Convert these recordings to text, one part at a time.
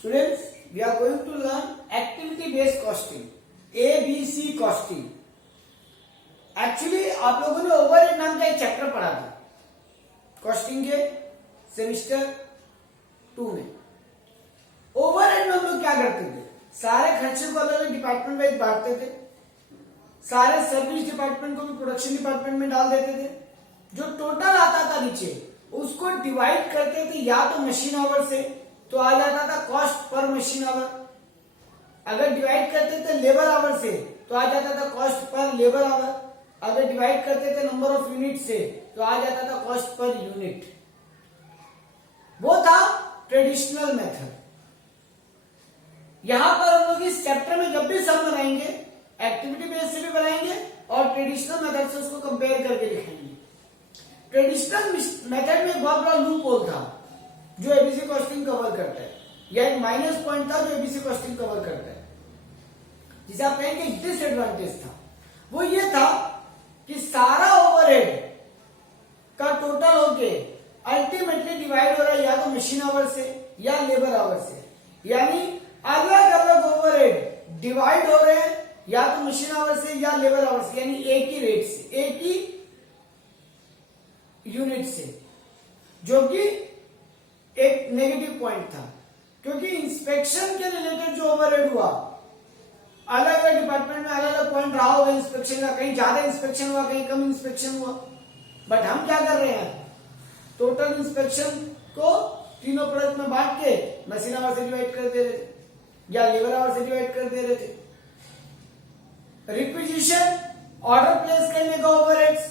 Students, we are going to learn activity based costing, ABC costing. Actually आप लोगों ने overhead नाम का एक चैप्टर पढ़ा था कॉस्टिंग के सेमिस्टर 2 में। ओवरहेड में हम लोग क्या करते थे, सारे खर्चे को अलग अलग डिपार्टमेंट वाइज बांटते थे, सारे सर्विस डिपार्टमेंट को भी प्रोडक्शन डिपार्टमेंट में डाल देते थे। जो टोटल आता था नीचे उसको डिवाइड करते थे या तो मशीन आवर से, तो आ जाता था कॉस्ट पर मशीन आवर। अगर डिवाइड करते थे लेबर आवर से तो आ जाता था कॉस्ट पर लेबर आवर। अगर डिवाइड करते थे नंबर ऑफ यूनिट से तो आ जाता था कॉस्ट पर यूनिट। वो था ट्रेडिशनल मेथड। यहां पर हम लोग इस चैप्टर में जब भी सम बनाएंगे एक्टिविटी बेस से भी बनाएंगे और ट्रेडिशनल मेथड से उसको कंपेयर करके लिखेंगे। ट्रेडिशनल मेथड में एक बहुत बड़ा लूप होल था जो एबीसी कॉस्टिंग कवर करता है, या एक माइनस पॉइंट था जो एबीसी कॉस्टिंग कवर करता है, जिसे आप कहेंगे डिसएडवांटेज था। वो ये था कि सारा ओवरहेड का टोटल होके अल्टीमेटली डिवाइड हो रहा है या तो मशीन आवर से या लेबर आवर से, यानी अलग अलग ओवरहेड डिवाइड हो रहे हैं या तो मशीन आवर से या लेबर आवर से, यानी एक ही रेट से, एक ही यूनिट से, जो कि एक नेगेटिव पॉइंट था। क्योंकि इंस्पेक्शन के रिलेटेड जो ओवरहेड हुआ, अलग अलग डिपार्टमेंट में अलग अलग पॉइंट रहा होगा इंस्पेक्शन का, कहीं ज्यादा इंस्पेक्शन हुआ कहीं कम इंस्पेक्शन हुआ। बट हम क्या कर रहे हैं, टोटल इंस्पेक्शन को तीनों प्रोडक्ट में बांट के मशीन आवर से डिवाइड कर दे रहे थे या लेबर आवर से डिवाइड कर दे रहे थे। रिक्विजिशन, ऑर्डर प्लेस करने का ओवरहेड्स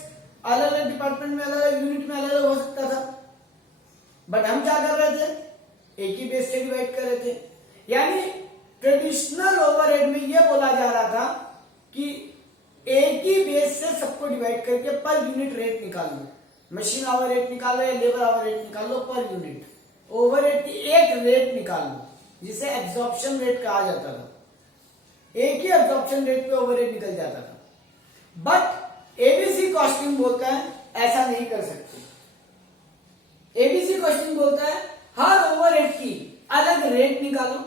अलग अलग डिपार्टमेंट में अलग अलग यूनिट में अलग अलग हो सकता था, बट हम क्या कर रहे थे, एक ही बेस से डिवाइड कर रहे थे। यानी ट्रेडिशनल ओवरहेड में यह बोला जा रहा था कि एक ही बेस से सबको डिवाइड करके पर यूनिट रेट निकाल लो, मशीन आवर रेट निकालो या लेबर आवर रेट निकाल लो, पर यूनिट ओवरहेड की एक रेट निकाल लो, जिसे एब्जॉर्प्शन रेट कहा जाता था। एक ही एब्जॉर्प्शन रेट पे ओवरहेड निकल जाता था। बट एबीसी कॉस्टिंग बोलता है ऐसा नहीं कर सकते। एबीसी कॉस्टिंग बोलता है हर ओवरहेड की अलग रेट निकालो,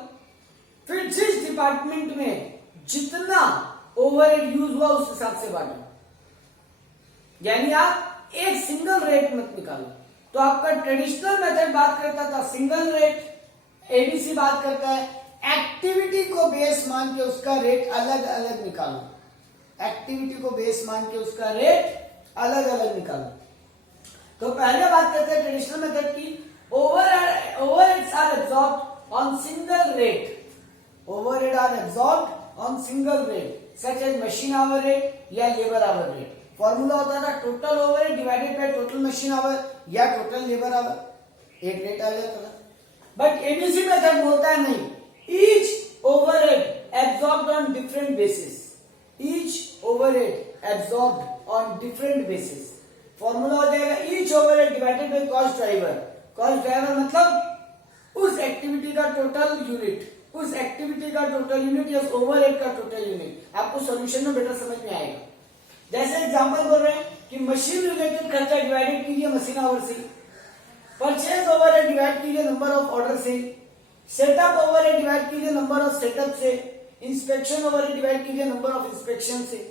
फिर जिस डिपार्टमेंट में जितना ओवरहेड यूज हुआ उस हिसाब से बांटो। यानी आप एक सिंगल रेट मत निकालो। तो आपका ट्रेडिशनल मेथड बात करता था सिंगल रेट, एबीसी बात करता है एक्टिविटी को बेस मान के उसका रेट अलग अलग निकालो। एक्टिविटी को बेस मान के उसका रेट अलग अलग निकालो। तो पहले बात करते हैं ट्रेडिशनल मेथड की। Overheads are absorbed on single rate. Overhead are absorbed on single rate such as machine hour rate या लेबर आवर रेट। फॉर्मूला होता था total overhead divided by total machine hour या टोटल लेबर आवर, एक rate आ जाता था। But ABC method बोलता है नहीं, each overhead absorbed on different basis. Each overhead absorbed on different basis. Formula हो जाएगा each overhead divided by cost driver. Cost driver मतलब उस एक्टिविटी का टोटल यूनिट, उस एक्टिविटी का टोटल यूनिट या ओवरहेड का टोटल यूनिट। आपको सॉल्यूशन में बेटर समझ में आएगा। जैसे एग्जांपल बोल रहे हैं कि मशीन रिलेटेड खर्चा डिवाइडेड कीजिए मशीन आवर से, परचेज ओवरहेड डिवाइड कीजिए नंबर ऑफ ऑर्डर से, सेटअप ओवरहेड डिवाइड कीजिए नंबर ऑफ सेटअप से, इंस्पेक्शन ओवरहेड डिवाइड कीजिए नंबर ऑफ इंस्पेक्शन से।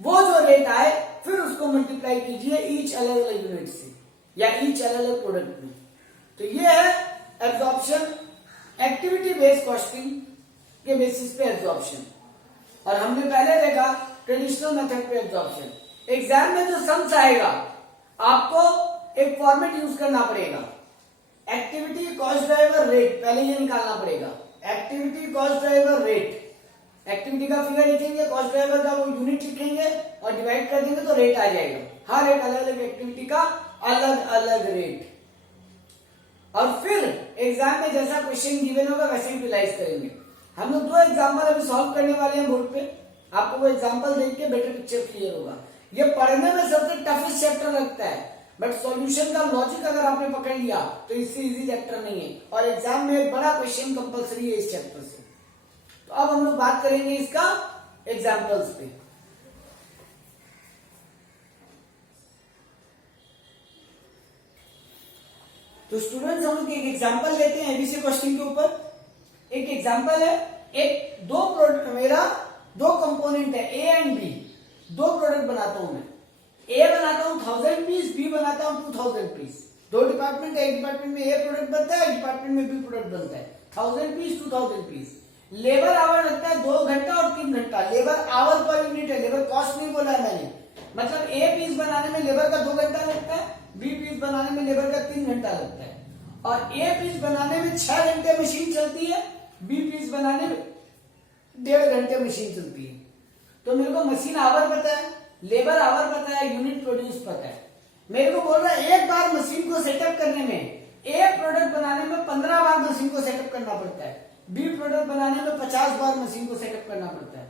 वो जो रेट आए फिर उसको मल्टीप्लाई कीजिए ईच अलग अलग यूनिट से या ईच अलग अलग प्रोडक्ट में। तो ये है एब्जॉर्प्शन, एक्टिविटी बेस्ड कॉस्टिंग के बेसिस पे एब्जॉर्प्शन। और हमने पहले देखा ट्रेडिशनल मेथड पे एब्जॉर्प्शन। एग्जाम में जो सम्स आएगा आपको एक फॉर्मेट यूज करना पड़ेगा, एक्टिविटी कॉस्ट ड्राइवर रेट, पहले ये निकालना पड़ेगा activity cost driver rate. Activity का फिगर लिखेंगे, कॉस्ट ड्राइवर का वो यूनिट लिखेंगे और डिवाइड कर देंगे तो रेट आ जाएगा। हर एक अलग अलग एक्टिविटी का अलग अलग रेट। और फिर एग्जाम में जैसा क्वेश्चन गिवन होगा वैसे यूटिलाइज करेंगे। हम लोग 2 एग्जाम्पल अभी सॉल्व करने वाले हैं बोर्ड पे। आपको वो एग्जाम्पल देख के बेटर पिक्चर क्लियर होगा। ये पढ़ने में सबसे टफेस्ट चैप्टर लगता है, बट सॉल्यूशन का लॉजिक अगर आपने पकड़ लिया तो इससे इजी चैप्टर नहीं है। और एग्जाम में एक बड़ा क्वेश्चन कंपलसरी है इस चैप्टर से। तो अब हम लोग बात करेंगे इसका एग्जाम्पल्स पे। तो स्टूडेंट्स हम लोग एक एग्जांपल लेते हैं एबीसी क्वेश्चन के ऊपर। एक एग्जांपल है, एक दो प्रोडक्ट, मेरा दो कंपोनेंट है ए एंड बी, दो प्रोडक्ट बनाता हूं मैं। ए बनाता हूं 1000 पीस, बी बनाता हूं 2000 पीस। दो डिपार्टमेंट है, एक डिपार्टमेंट में ए प्रोडक्ट बनता है, एक डिपार्टमेंट में बी प्रोडक्ट बनता है। 1000 पीस 2000 पीस। लेबर आवर लगता है 2 घंटा और 3 घंटा। लेबर आवर पर यूनिट है, लेबर कॉस्ट नहीं बोला है मैंने। मतलब ए पीस बनाने में लेबर का 2 घंटा लगता है, बी पीस बनाने में लेबर का 3 घंटा लगता है। और ए पीस बनाने में 6 घंटे मशीन चलती है, बी पीस बनाने में 1.5 घंटे मशीन चलती है। तो मेरे को मशीन आवर पता है, लेबर आवर पता है, यूनिट प्रोड्यूस पता है। मेरे को बोल रहा है एक बार मशीन को सेटअप करने में, ए प्रोडक्ट बनाने में 15 बार मशीन को सेटअप करना पड़ता है, बी प्रोडक्ट बनाने में 50 बार मशीन को सेटअप करना पड़ता है।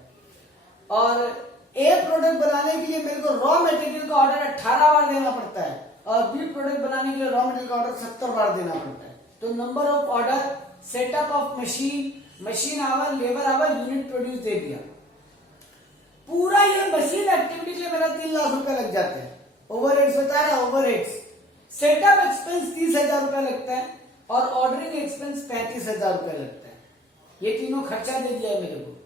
और ए प्रोडक्ट बनाने के लिए मेरे को रॉ मटेरियल का ऑर्डर 18 बार देना पड़ता है, और बी प्रोडक्ट बनाने के लिए रॉ मटेरियल का ऑर्डर 70 बार देना पड़ता है। तो number of order, setup of machine, machine hour, labour hour, unit produce दे दिया। पूरा ये मशीन एक्टिविटी के लिए मेरा 3 लाख रुपए लग जाते हैं। ओवरहेड्स बता रहा, ओवरहेड्स। सेटअप एक्सपेंस 30,000 रुपए लगता है, और ऑर्डरिंग एक्सपेंस 35,000 रुपए लगता है। ये तीनों खर्चा दे दिया है मेरे को।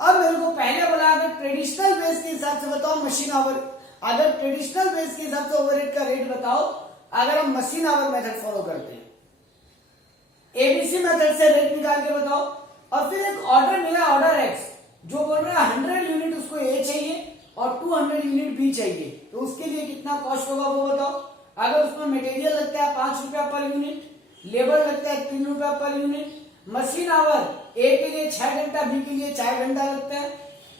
अब मेरे को पहले बोला अगर ट्रेडिशनल बेस के हिसाब से बताओ मशीन आवर, अगर ट्रेडिशनल बेस के हिसाब से ओवरहेड का रेट बताओ, अगर हम मशीन आवर मेथड फॉलो करते हैं, एबीसी मेथड से रेट निकाल के बताओ। और फिर एक ऑर्डर मिला, ऑर्डर एक्स, जो बोल रहा है 100 यूनिट उसको ए चाहिए और 200 यूनिट बी चाहिए, तो उसके लिए कितना कॉस्ट होगा वो बताओ। अगर उसमें मटेरियल लगता है 5 रुपया पर यूनिट, लेबर लगता है 3 रुपया पर यूनिट, मशीन आवर ए के लिए 6 घंटा, बी के लिए 4 घंटा लगता है।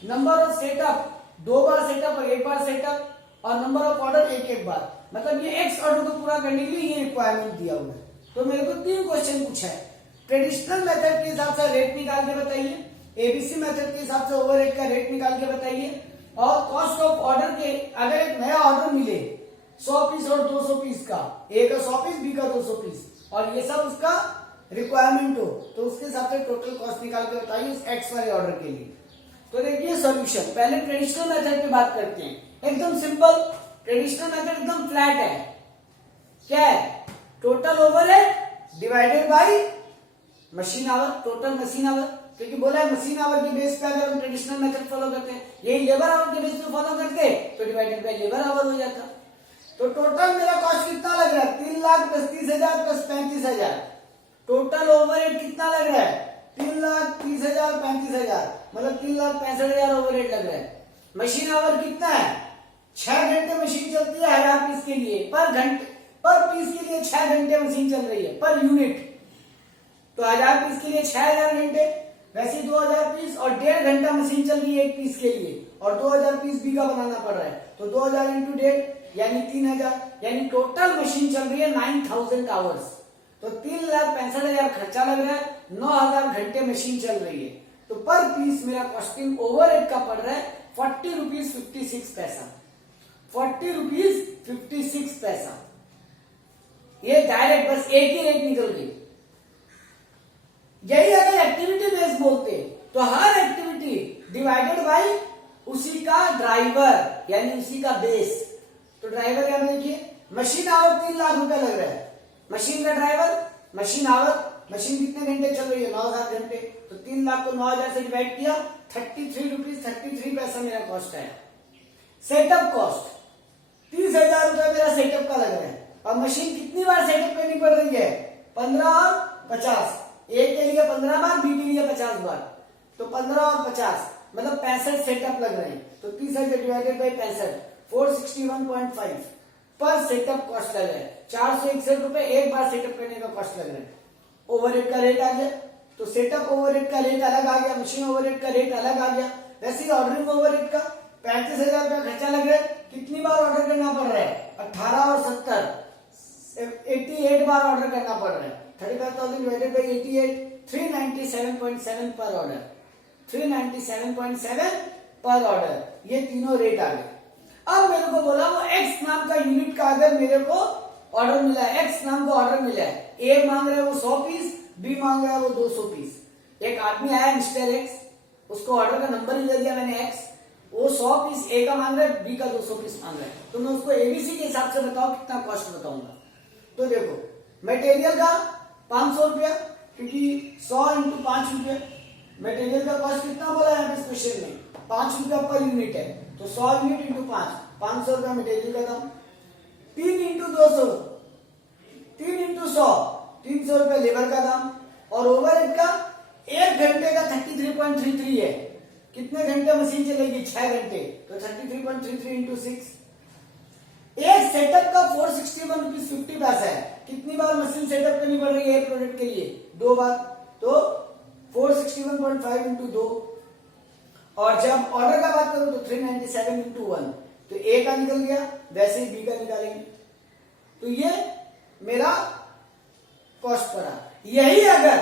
Number of setup 2 bar setup और 1 बार सेटअप, और नंबर ऑफ ऑर्डर 1 बार। मतलब ये एक्स ऑर्डर को पूरा करने के लिए ये रिक्वायरमेंट दिया हुआ है। तो मेरे को 3 क्वेश्चन पूछा है। ट्रेडिशनल मेथड के हिसाब से रेट निकाल के बताइए, एबीसी मेथड के हिसाब से ओवरहेड का रेट निकाल के बताइए, और कॉस्ट ऑफ ऑर्डर के, अगर एक नया ऑर्डर मिले 100 पीस और 200 पीस का, ए का 100 पीस, बी का 200 पीस, और ये सब उसका रिक्वायरमेंट हो, तो उसके हिसाब से टोटल कॉस्ट निकाल के बताइए उस एक्स वाले ऑर्डर के लिए। तो देखिए सॉल्यूशन, पहले ट्रेडिशनल मेथड पे बात करते हैं। एकदम सिंपल, ट्रेडिशनल मेथड एकदम फ्लैट है। क्या है? Total overhead divided by machine our, total machine our. क्योंकि बोला है मशीन आवर के बेस पे अगर हम ट्रेडिशनल मेथड फॉलो करते हैं, यही लेबर आवर के बेस पे फॉलो करते तो डिवाइडेड बाय लेबर आवर हो जाता। तो टोटल मेरा कॉस्ट कितना लग रहा है? 3 लाख + 30,000 + 35,000। टोटल ओवरहेड कितना लग रहा है? 3 लाख 30,000 35,000, मतलब 3,65,000 ओवरहेड लग रहा है। मशीन आवर कितना है? 6 घंटे मशीन चलती है 1000 पीस के लिए, पर पीस के लिए 6 घंटे मशीन चल रही है पर यूनिट। तो 1000 पीस के लिए 6000 घंटे, वैसे 2000 पीस और 1.5 घंटा मशीन चल रही है एक पीस के लिए, और 2000 पीस बी का बनाना पड़ रहा है। तो 2000 × 1.5 यानी 3000, यानी टोटल मशीन चल रही है 9000 आवर्स। तो 3,65,000 खर्चा लग रहा है, 9000 घंटे मशीन चल रही है। तो पर पीस मेरा कॉस्टिंग ओवरहेड का पड़ रहा है 40 रुपीज 56 पैसा, 40 रुपीज 56 पैसा। ये डायरेक्ट बस एक ही रेट निकल गई। यही अगर एक्टिविटी बेस बोलते तो हर एक्टिविटी डिवाइडेड बाय उसी का ड्राइवर, यानी उसी का बेस। तो ड्राइवर क्या देखिए, मशीन आवर 3 लाख रुपए लग रहा है, मशीन का ड्राइवर, मशीन आवर, मशीन कितने घंटे चल रही है? 9000 घंटे। तो 3 लाख को 9000 से डिवाइड किया, 33 रुपीज 33 पैसा मेरा कॉस्ट है। सेटअप कॉस्ट 30,000 रुपए मेरा सेटअप का लग रहा है, और मशीन कितनी बार सेटअप करनी पड़ रही है? 15 और 50। ए के लिए 15 बार, बी के लिए 50 बार, तो 15 और 50 मतलब 65 सेटअप लग रहे हैं। तो 30,000 डिवाइडेड बाई 65, 461.5 पर सेटअप कॉस्ट लग रहा है। 461 रुपए एक बार सेटअप करने का कॉस्ट लग रहा है। ओवरहेड का रेट आ गया, तो सेटअप ओवरहेड का रेट अलग आ गया, मशीन ओवरहेड का रेट अलग आ गया। वैसे ही ऑर्डरिंग ओवरहेड का 35,000 का खर्चा लग रहा है। कितनी बार ऑर्डर करना पड़ रहा है? 18 और 70, 88 बार ऑर्डर करना पड़ रहा है। 35,000 डिवाइडेड बाई 88, 397.7 पर ऑर्डर, 397.7 पर ऑर्डर। ये तीनों रेट आ गए। अब मेरे को बोला वो एक्स नाम का यूनिट का अगर मेरे को ऑर्डर मिला है, एक्स नाम का ऑर्डर मिला है, ए मांग रहा है वो 100 पीस, बी मांग रहा है वो 200 पीस। एक आदमी आया मिस्टर एक्स, उसको ऑर्डर का नंबर ही दे दिया मैंने एक्स, वो 100 पीस ए का मांग रहा है, बी का 200 पीस मांग रहा है। तो मैं उसको एबीसी के हिसाब से बताओ कितना कॉस्ट बताऊंगा। तो देखो मटेरियल का 500 रुपया, क्योंकि 100 इंटू 5 रुपया। मटेरियल का कॉस्ट कितना बोला है यहाँ पे क्वेश्चन में, 5 रुपया पर यूनिट है, तो 100 यूनिट इंटू 5, 500 रुपया मटेरियल का दाम। 3 इंटू 200, 3 इंटू 100, 300 रुपया लेबर का दाम। और ओवरहेड का 1 घंटे का 33.33 है। कितने घंटे मशीन चलेगी, 6 घंटे, तो 33.33 इंटू 6। एक सेटअप का 461 रुपीज 50 पैसा है। कितनी बार मशीन सेटअप करनी पड़ रही है प्रोडक्ट के लिए, 2 बार, तो 461.5 इंटू 2। और जब ऑर्डर का बात करूं तो 397 इंटू 1, तो ए का निकल गया, वैसे ही बी का निकालेंगे। तो ये मेरा कॉस्ट पड़ा। यही अगर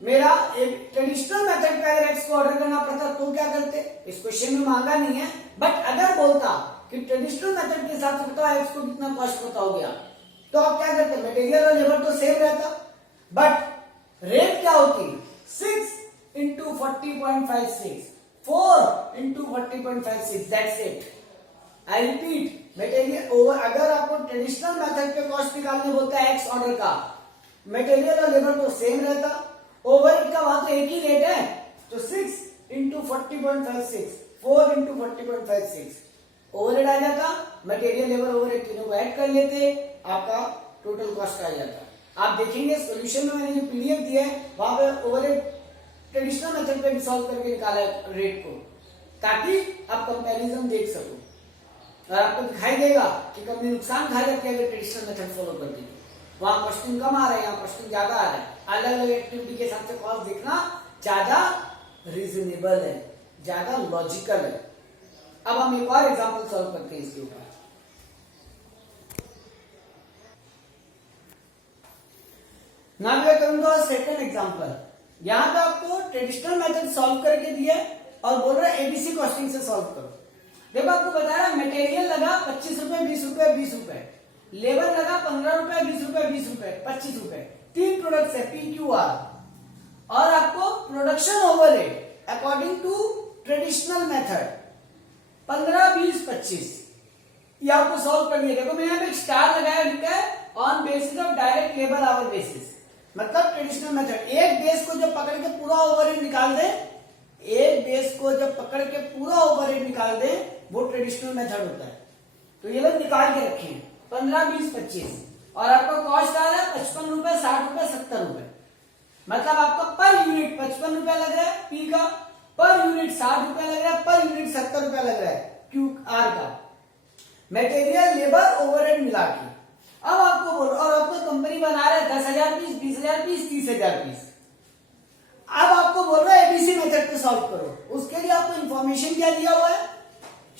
मेरा एक ट्रेडिशनल मेथड पे अगर एक्स को ऑर्डर करना पड़ता तो क्या करते, इस क्वेश्चन में मांगा नहीं है, बट अगर बोलता कि ट्रेडिशनल मेथड के हिसाब से बताओ एक्स को कितना कॉस्ट पता हो गया, तो आप क्या करते, मटेरियल और लेबर तो सेम रहता, बट रेट क्या होती, 6 into 40.56, 4 into 40.56, that's it. I repeat, material over, अगर आपको ट्रेडिशनल मेथड पे कॉस्ट निकालने बोलता है एक्स ऑर्डर का, मटेरियल और लेबर तो सेम रहता, ओवरहेड का वहां तो एक ही रेट है, तो 6 इंटू 40.56, 4 इंटू 40.56 ओवरहेड आ जाता, मटेरियल लेबर ओवरहेड तीनों को ऐड कर लेते, आपका टोटल कॉस्ट आ जाता। आप देखेंगे सोल्यूशन में मैंने जो पीडीएफ दिया है वहां पे ओवरहेड ट्रेडिशनल मेथड पे सॉल्व करके निकाला है रेट को, ताकि आप कंपैरिजन देख सको और आपको दिखाई देगा कि कंपनी नुकसान खा जाती है अगर ट्रेडिशनल मेथड फॉलो करती है। वहां कॉस्टिंग कम आ रहा है, यहाँ कॉस्टिंग ज्यादा आ रहा है। अलग अलग एक्टिविटी के हिसाब से कॉस्ट देखना ज्यादा रीजनेबल है, ज्यादा लॉजिकल है। अब हम एक और एग्जांपल सॉल्व करते हैं इसके ऊपर। Now we are coming to second example. यहां पे आपको ट्रेडिशनल मेथड सॉल्व करके दिया और बोल रहा है एबीसी कॉस्टिंग से सॉल्व करो। देखो आपको बता रहा है मटेरियल लगा 25 रुपए, 20 रुपए, 20 रुपए, लेबर लगा 15 रुपए, 20 रुपए, 20 रुपए, 25 रुपए। 3 प्रोडक्ट्स है PQR, और आपको production overhead according to traditional method 15, 20, 25 ये आपको सॉल्व करनी है। देखो मैंने यहाँ पे एक स्टार लगाया, लिखा है on basis of direct labour our basis, मतलब ट्रेडिशनल मेथड। एक बेस को जब पकड़ के पूरा ओवरहेड निकाल दे, एक बेस को जब पकड़ के पूरा ओवरहेड निकाल दे, वो ट्रेडिशनल मेथड होता है। तो ये लोग निकाल के रखे हैं 15, 20, 25, और आपका कॉस्ट आ रहा है 55 रुपए, 60 रुपए, 70 रुपए, मतलब आपका पर यूनिट 55 रुपया लग रहा है पी का, पर यूनिट 60 रुपया लग रहा है, पर यूनिट 70 रुपया लग रहा है क्यू आर का, मटेरियल लेबर ओवरहेड मिला के। अब आपको बोलो, और आपको कंपनी बना रहा है 10,000 पीस, 20,000 पीस, 30,000 पीस। अब आपको बोल रहा है एबीसी मेथड पे सॉल्व करो। उसके लिए आपको इंफॉर्मेशन क्या दिया हुआ है,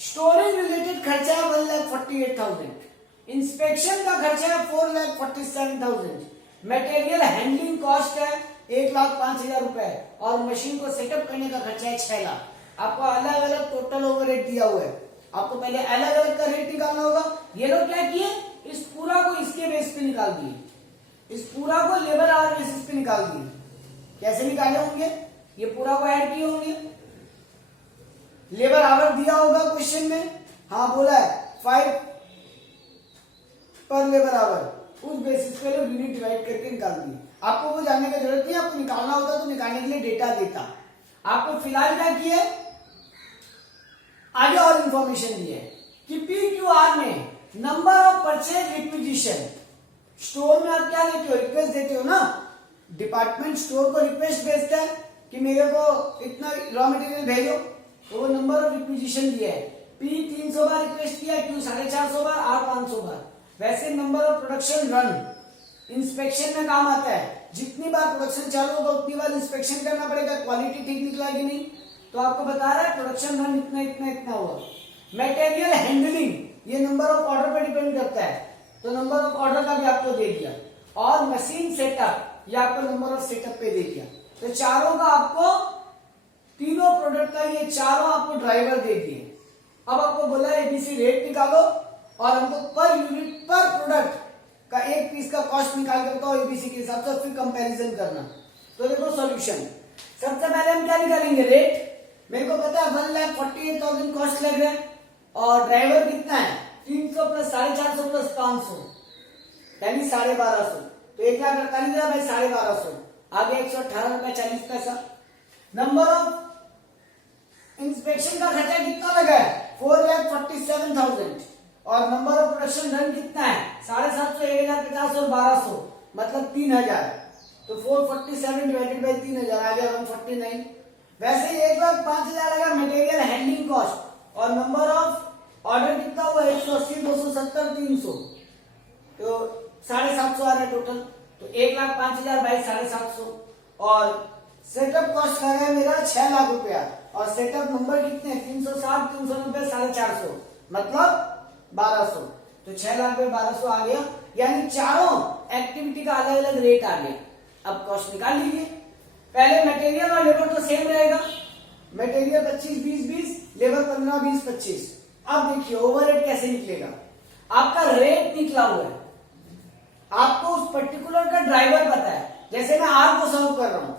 स्टोरेज रिलेटेड खर्चा है 1,48,000, इंस्पेक्शन का खर्चा है 4,47,000, मटेरियल हैंडलिंग कॉस्ट है 1,05,000 रुपए, और मशीन को सेटअप करने का खर्चा है 6 लाख। आपको अलग अलग टोटल ओवरहेड दिया हुआ है, आपको पहले अलग अलग का रेट निकालना होगा। ये लोग क्या किए, इस पूरा को इसके बेस पे निकाल दिए, इस पूरा को लेबर आवर बेसिस पे निकाल दिए। कैसे निकाले होंगे, ये पूरा को ऐड किए होंगे, लेबर आवर दिया होगा क्वेश्चन में, हाँ बोला है 5 पर लेबर आवर, उस बेसिस पे लोग यूनिट डिवाइड करके निकाल दिए। आपको वो जानने की जरूरत नहीं, आपको निकालना होता तो निकालने के लिए डेटा देता। आपको फिलहाल क्या किया, आगे और इंफॉर्मेशन दी है कि PQR में number of purchase requisition, store में आप क्या लेते हो, रिक्वेस्ट देते हो ना, डिपार्टमेंट स्टोर को रिक्वेस्ट भेजता है कि मेरे को इतना रॉ मटेरियल भेजो, तो वो नंबर ऑफ रिक्विजिशन दिया है। P 300 बार रिक्वेस्ट किया, Q 450 बार, R 500 बार। वैसे number of production run inspection में काम आता है, जितनी बार प्रोडक्शन चालू होगा उतनी बार इंस्पेक्शन करना पड़ेगा, क्वालिटी ठीक निकला कि नहीं, तो आपको बता रहा है प्रोडक्शन रन इतना इतना इतना हुआ। मटेरियल हैंडलिंग, ये नंबर ऑफ ऑर्डर पर डिपेंड करता है, तो नंबर ऑफ ऑर्डर का भी आपको दे दिया, और मशीन सेटअप, ये आपको नंबर ऑफ सेटअप पे दे दिया। तो चारों का आपको, तीनों प्रोडक्ट का ये चारों आपको ड्राइवर दे दिए। अब आपको बोला एबीसी रेट निकालो, और हमको पर यूनिट पर प्रोडक्ट का एक पीस का कॉस्ट निकाल के बताओ एबीसी के हिसाब से, फिर कंपैरिजन करना। तो देखो सॉल्यूशन, सबसे पहले हम क्या निकालेंगे, रेट। मेरे को पता है 1,48,000 कॉस्ट लग रहा है, और ड्राइवर कितना है 300 प्लस 450 प्लस 500 यानी 1250, तो 1,48,000 बाई 1250, आगे 118.40 नंबर ऑफ इंस्पेक्शन का खर्चा कितना लगा है 4,47,000 और नंबर ऑफ प्रोडक्शन रन कितना है 750, 1,050 और 1200 मतलब 3,000, तो 447 डिवाइडेड बाई 3,000 आ गया 149। वैसे ही 1,05,000 लगा मटेरियल हैंडलिंग कॉस्ट और नंबर ऑफ ऑर्डर कितना हुआ 180, 270, 300, तो 750 आ रहा है टोटल, तो 1,05,000 बाई 750 और सेटअप कॉस्ट आ गया मेरा 6 लाख रुपया और सेटअप नंबर कितने 360, 390, 450 मतलब 1200, तो 6 लाख बाई 1200 आ गया, यानी चारों एक्टिविटी का अलग अलग रेट आ गया। अब कॉस्ट निकाल लीजिए, पहले मटेरियल और लेबर तो सेम रहेगा, मटेरियल 25, 20, 20, लेबर 15, 20, 25। अब देखिए ओवरहेड कैसे निकलेगा, आपका रेट निकला हुआ है, आपको उस पर्टिकुलर का ड्राइवर पता है, जैसे मैं आर को सॉल्व कर रहा हूं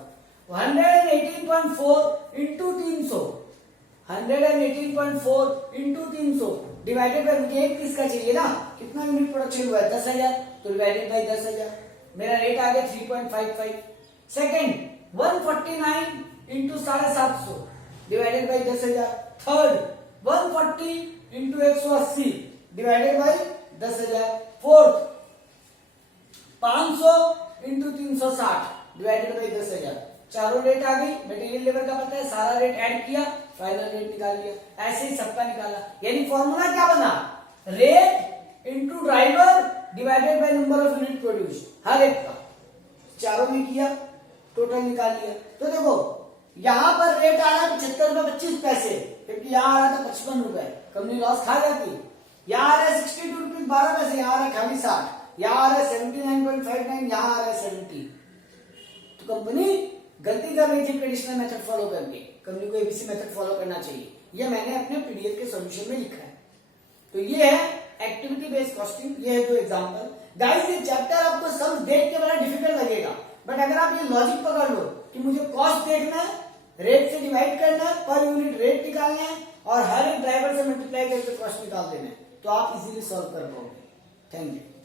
118.4 इंटू 300, 118.4 इंटू 300 डिवाइडेड बाई, मुझे एक पीस का चाहिए ना, कितना यूनिट प्रोडक्शन हुआ है 10,000, तो डिवाइडेड बाई 10,000, मेरा रेट आ गया 3.55। Second 149 into 750 divided by 10,000, third 140 into 180 divided by 10,000, fourth 500 into 360 divided by 10,000, चारों रेट आ गई, मटेरियल लेबर का पता है, सारा रेट ऐड किया, फाइनल रेट निकाल लिया, ऐसे ही सबका निकाला, यानी फॉर्मूला क्या बना rate into driver divided by number of unit produce, हर एक का चारों में किया, टोटल निकाल लिया। तो देखो यहां पर रेट आ रहा है 75.25, क्योंकि यहां आ रहा था 55 रुपए, कंपनी लॉस खा जाती, यहां आ रहा है 62 रुपीज 12 पैसे, यहां आ रहा है खाली 60, यहां आ रहा है 79.59, यहां आ रहा है 70, तो कंपनी गलती कर रही थी ट्रेडिशनल मेथड फॉलो करके, कंपनी को एबीसी मेथड फॉलो करना चाहिए, ये मैंने अपने पीडीएफ के सॉल्यूशन में लिखा है। तो ये है एक्टिविटी बेस्ड कॉस्टिंग, ये है 2 एग्जांपल। गाइस ये चैप्टर आपको सम देख के बड़ा डिफिकल्ट लगेगा, बट अगर आप ये लॉजिक पकड़ लो कि मुझे कॉस्ट देखना है, रेट से डिवाइड करना है, पर यूनिट रेट निकालना है और हर एक ड्राइवर से मल्टीप्लाई करके कॉस्ट निकाल देना है, तो आप इजीली सॉल्व कर पाओगे। Thank you.